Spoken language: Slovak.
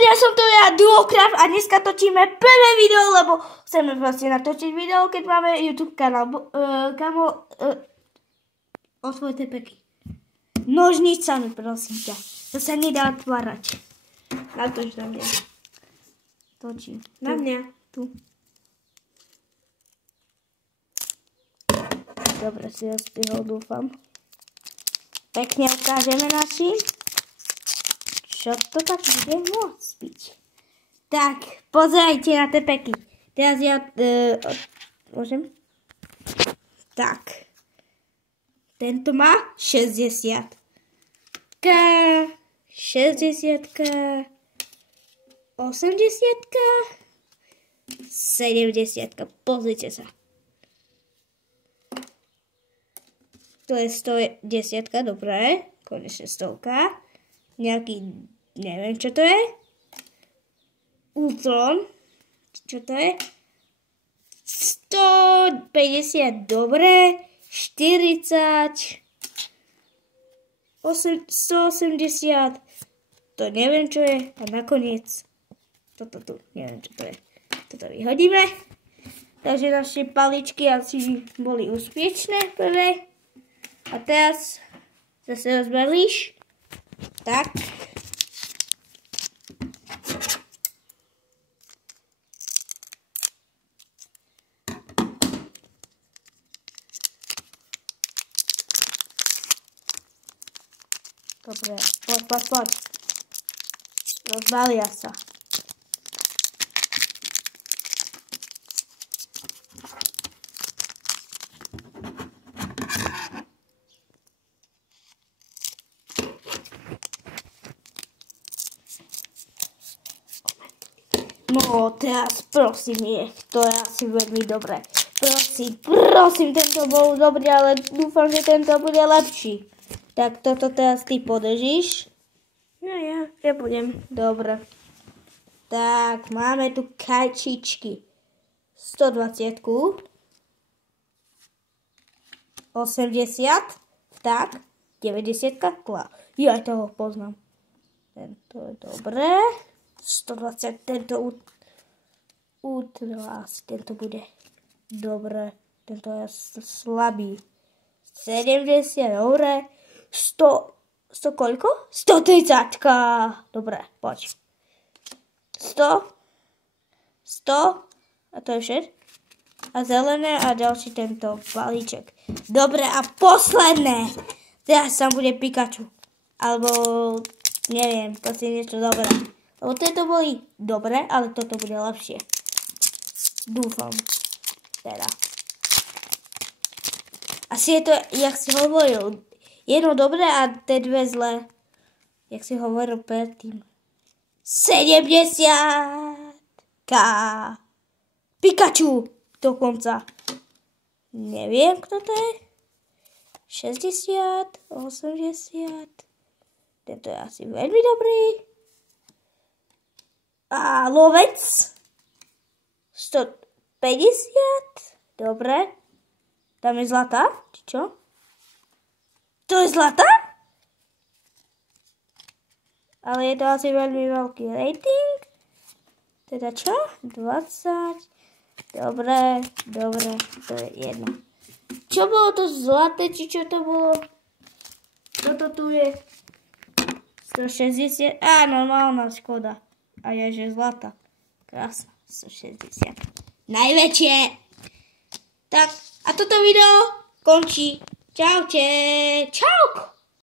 ja som to ja, Duocraft, a dneska točíme prvé video, lebo chceme proste natočiť video, keď máme YouTube kanál. Kamo, otvoj tie peky. Nožnicami, prosím ťa. To sa nedá otvárať. Natoč na mňa. Točím. Na mňa. Tu. Dobre, si ho stihol, dúfam. Pekne ukážeme našim. Čo to tak bude môcť byť? Tak, pozerajte na tie peky. Teraz ja... môžem? Tak. Tento má 60. 60. 80. 70. Pozrite sa. To je 110, dobré. Konečne 100. Nejaký, neviem čo to je. Ultron. Čo to je? 150, dobré. 40. 180. To neviem čo je. A nakoniec toto tu, neviem čo to je. Toto vyhodíme. Takže naše paličky asi boli úspešné prvé. A teraz zase rozbalíš. Tak. Dobre, poď. Rozbalia sa. No, teraz prosím, to je asi veľmi dobré. Prosím, tento bol dobrý, ale dúfam, že tento bude lepší. Tak toto teraz ty podržíš. No ja budem. Dobre. Tak, máme tu kajčičky. 120. 80. Tak, 90. Ja toho poznám. Tento je dobré. 120, tento tento bude dobre, tento je slabý. 70, dobre. 100 koľko? 130, dobre, poď. 100, a to je všetko. A zelené a ďalší tento balíček. Dobre, a posledné. Teraz tam bude Pikachu. Alebo, neviem, to si niečo dobré. Lebo tieto boli dobré, ale toto bude lepšie. Dúfam. Teda. Asi je to, jak si hovoril, jedno dobré a tie dve zlé. Jak si hovoril predtým. 70. Pikachu dokonca. Neviem, kto to je. 60, 80. Tento je asi veľmi dobrý. A lovec 150, dobre. Tam je zlatá, či čo? To je zlatá? Ale je to asi veľmi veľký rating. Teda čo? 20. Dobre, to je jedno. Čo bolo to zlaté, či čo to bolo? Toto tu je 160, normálna škoda. A je, že zlata. Krásna. 160. Najväčšie. Tak, a toto video končí. Čaute. Čauko.